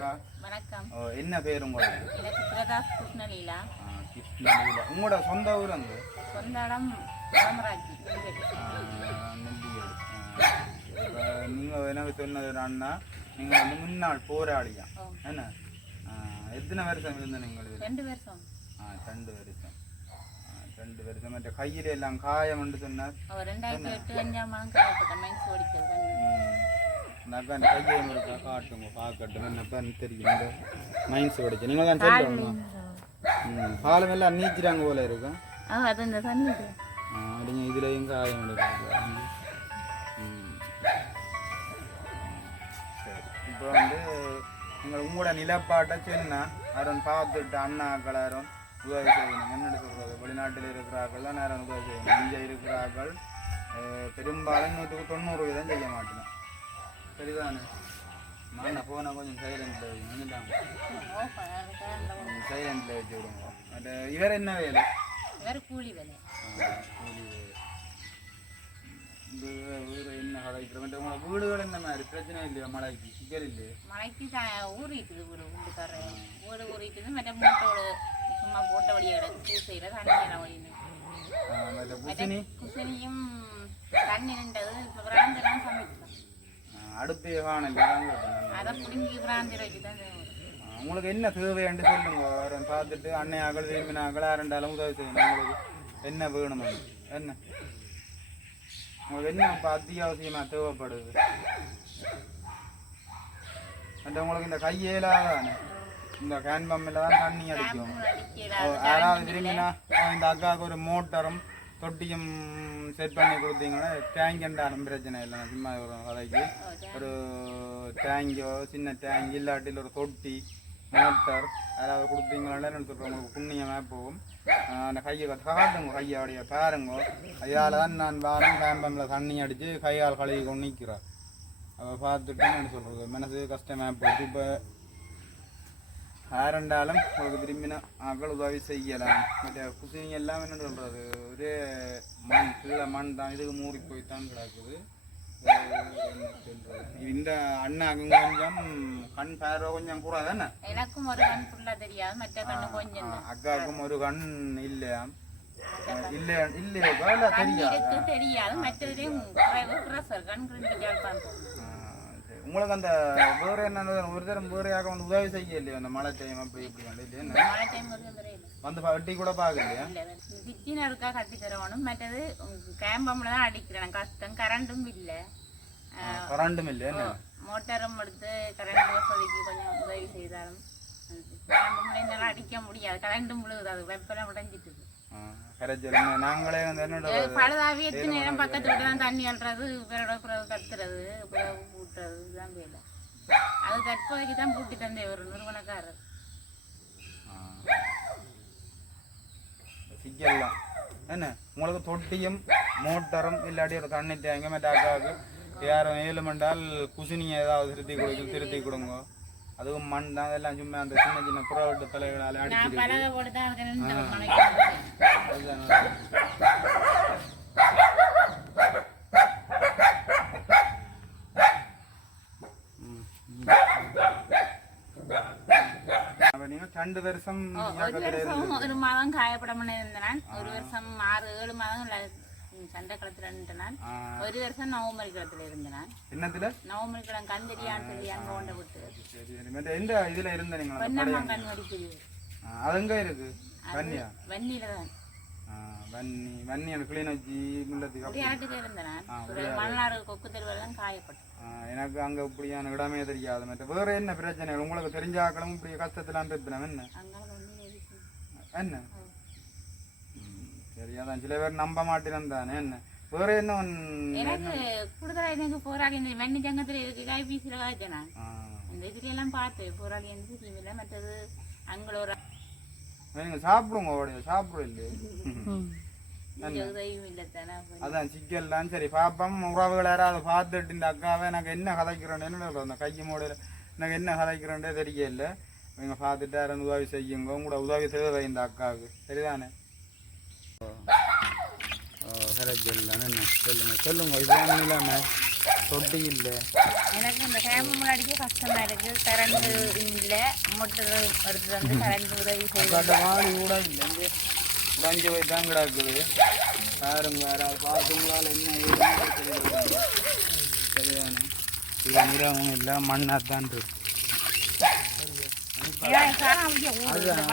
வணக்கம். என்ன பேர் உங்களுக்கு எனக்கு பிரதாஸ் கிருஷ்ணலீலா. கிருஷ்ணலீலா. உங்களோட சொந்த ஊர் அங்கே சொந்த இடம் ராமராஜ். நெல்லியல் நீங்கள் எனக்கு சொன்னது என்னன்னா நீங்கள் வந்து முன்னாள் போராளியா? என்ன? எத்தனை வருஷம் இருந்த நீங்கள்? ரெண்டு வருஷம். ஆ ரெண்டு வருஷம். ரெண்டு வருஷம். மற்ற கையில எல்லாம் காயம் என்று சொன்னார் ரெண்டாயிரத்தி எட்டு அஞ்சாம் கவலைப்பட்ட மைன்ஸ் ஓடிச்சது இருக்கா காட்டுங்க பார்க்கட்டும் என்னப்பா தெரியும்? இந்த மைன்ஸ் உடைச்சு நீங்கள் தான் சொல்லணும் ம் காலம் எல்லாம் போல. ஆ, அப்படிங்க இதுலேயும் காயம் இப்போ வந்து நீங்கள் உங்களோட நிலப்பாட்டை சொன்னா யாரும் பார்த்துட்டு அண்ணாக்கள் யாரும் உதவி செய்யணும். என்னென்னு சொல்கிறது வெளிநாட்டில் இருக்கிறார்கள் தான் யாரும் உதவி செய்யணும். இங்கே இருக்கிறார்கள் பெரும்பாலும் நூற்றுக்கு தொண்ணூறு வீதம் செய்ய மாட்டேன். சரிதானே? நான் போனால் கொஞ்சம் சைலண்டில் வந்துட்டாங்க கரண்ட்ல ஓடும். சைலண்டில் வச்சு விடுங்க. மற்ற இவர் என்ன வேலை? வேறு கூலி வேலை. இது வீடு என்ன கதைக்கிற மற்ற உங்களை வீடுகள் என்ன மாதிரி? பிரச்சனை இல்லையா? மழைக்கு சிக்கல் இல்லையே? மழைக்கு த ஊறிட்டுது வீடு வீட்டுக்காரர். வீடு ஊறிட்டுது மற்ற மூட்டோடு சும்மா போட்டபடியே கிடக்கு. பூசையில் தண்ணி எல்லாம் ஓடினு ஆ, மற்ற குசினி குசனியும் தண்ணி நின்றது. இப்போ பிராந்தெல்லாம் செய்வோம். ஆ, உங்களுக்கு என்ன தேவைன்னு சொல்லுங்க. பார்த்துட்டு அன்னையாக்கள் விரும்பினாக்கள் யாருண்டாலும் உதவி செய்யணும். உங்களுக்கு என்ன வேணும். என்ன? உங்களுக்கு என்ன இப்போ அத்தியாவசியமா தேவைப்படுது? மற்ற உங்களுக்கு இந்த கையேலாதானே இந்த கேன் பம்மில் தான் தண்ணி அடிக்கும். யாராவது விரும்பினா இந்த அக்காவுக்கு ஒரு மோட்டரும் தொட்டியும் செட் பண்ணி கொடுத்தீங்கன்னா டேங்க் பிரச்சனை இல்லை. சும்மா ஒரு கதைக்கு ஒரு டேங்கோ சின்ன டேங்க் இல்லாட்டில் ஒரு தொட்டி மோட்டர் அதாவது கொடுத்தீங்கன்னா என்ன சொல்கிறேன் உங்களுக்கு புண்ணியமாக போகும். அந்த கையை காட்டுங்க கையோடைய பாருங்க. அதால் தான் நான் வாரம் கேம்பமில் தண்ணி அடித்து கையால் கழுவி கொண்டு நிற்கிறேன். அவள் பார்த்துட்டு என்ன சொல்கிறது மனசு கஷ்டமாக போச்சு. இப்போ யாருண்டாலும் உங்களுக்கு விரும்பின ஆக்கள் உதவி செய்யலாம் மற்ற குசினி எல்லாம் என்ன சொல்றது ஒரே மண் கீழே மண் தான் இதுக்கு மூடி போய் தான் கிடக்குது? இந்த அண்ணாக்கு கொஞ்சம் கண் பார்வை கொஞ்சம் கூட தானே எனக்கும் ஒரு கண் ஃபுல்லா தெரியாது மற்ற கண்ணு கொஞ்சம். அக்காவுக்கும் ஒரு கண் இல்லையா வேலை கண் தெரியாது தெரியாது மற்றதுலேயும் கண் கிருமிகள் பண்ணுறோம். உங்களுக்கு அந்த வேற என்ன ஒரு தரம் வேறையாக வந்து உதவி செய்ய இல்லையா அந்த மழை டைம் அப்படி இப்படி வந்து வந்து வட்டி கூட பார்க்கலையா? இல்லை கிச்சன் இருக்கா கட்டி தரணும் மற்றது கேம்பம்ல தான் அடிக்கிறேன். கஷ்டம். கரண்டும் இல்லை. கரண்டும் என்ன? மோட்டரும் எடுத்து கரண்ட் வசதிக்கு கொஞ்சம் உதவி செய்தாலும் கேம்பம்ல அடிக்க முடியாது. கரண்டும் முழுகுது அது வெப்பெல்லாம் உடஞ்சிட்டு நாங்களே வந்து என்னோட பழுதாவி எத்தனை நேரம் பக்கத்து வீட்டு தான் தண்ணி அல்றது பிறகு கத்துறது பிறகு பூட்டுறது இதுதான் வேலை. அது தற்போதைக்கு தான் பூட்டி தந்தே ஒரு நிறுவனக்காரர். சிக்கலாம் என்ன? உங்களுக்கு தொட்டியும் மோட்டரும் இல்லாட்டி ஒரு தண்ணி டேங்க மற்ற அக்காவுக்கு யாரும் ஏழுமெண்டால் குசினி ஏதாவது திருத்தி கொடுக்கும் திருத்தி கொடுங்க. அதுவும் மண் தான் அதெல்லாம் சும்மா அந்த சின்ன சின்ன புறவட்டு தலைகளால் நான் ரெண்டு வருஷம் ஒரு மாதம் காயப்படாமல் இருந்தேன் ஒரு வருஷம் ஆறு ஏழு மாதம் சண்டை களத்துல இருந்தேன் ஒரு வருஷம் நவம்பர் கிழத்துல இருந்தேன் என்னத்துல நவம்பர் கிழம் கந்தரியான்னு சொல்லி அங்க கொண்டு விட்டு எந்த இதுல இருந்த நீங்க அந்த பொன்னம்மா கண் வடிக்குது. அது எங்க இருக்கு? வன்னியா? வன்னியில தான். வன்னி வன்னி கொக்கு தெருவெல்லாம் காயப்பட்டேன் ஆ, எனக்கு அங்க இப்படியான இடமே தெரியாது மற்ற வேற என்ன பிரச்சனை உங்களுக்கு தெரிஞ்சாக்களும் இப்படி கஷ்டத்திலாம் இருக்கிறோம் என்ன? என்ன? ம், சரி அதான் சில பேர் நம்ப மாட்டேன் தானே என்ன? வேற என்ன எனக்கு கூடுதலா எனக்கு போராளி இந்த வெண்ணி ஜங்கத்துல இருக்கு கைபீசில ஆ, இந்த இதுல எல்லாம் பார்த்தேன் வந்து டிவியில மற்றது அங்கே ஒரு நீங்க சாப்பிடுங்க இல்லையே. இந்த உதவியும் இல்லை தானே அதான் சிக்கல்லாம் சரி. பாப்பம் உறவுகள் யாராவது பார்த்துட்டு இந்த அக்காவை எனக்கு என்ன கதைக்கிறேன்னு என்ன அந்த கையை மூடையில் எனக்கு என்ன கதைக்கிறேன்டே தெரியல. இவங்க பார்த்துட்டு யாரும் உதவி செய்யுங்க. உங்களோட உதவி தேவை இந்த அக்காவுக்கு. சரிதானே? கரெக்ட் இல்லை என்ன? சொல்லுங்க சொல்லுங்க. இதுதான் இல்லாமல் தொட்டி இல்லை. எனக்கு இந்த கேமரா முன்னாடிக்கு கஷ்டமா இருக்கு. கரண்ட் இல்லை. மோட்டர் எடுத்து வந்து கரண்ட் உதவி இங்கே உடஞ்சி போய் தான் கிடக்குது. யாரும் வேற பார்த்துங்களால என்ன. சரியான இது நிறமும் இல்லை மண்ணாக தான் இருக்கு. ஏன்னா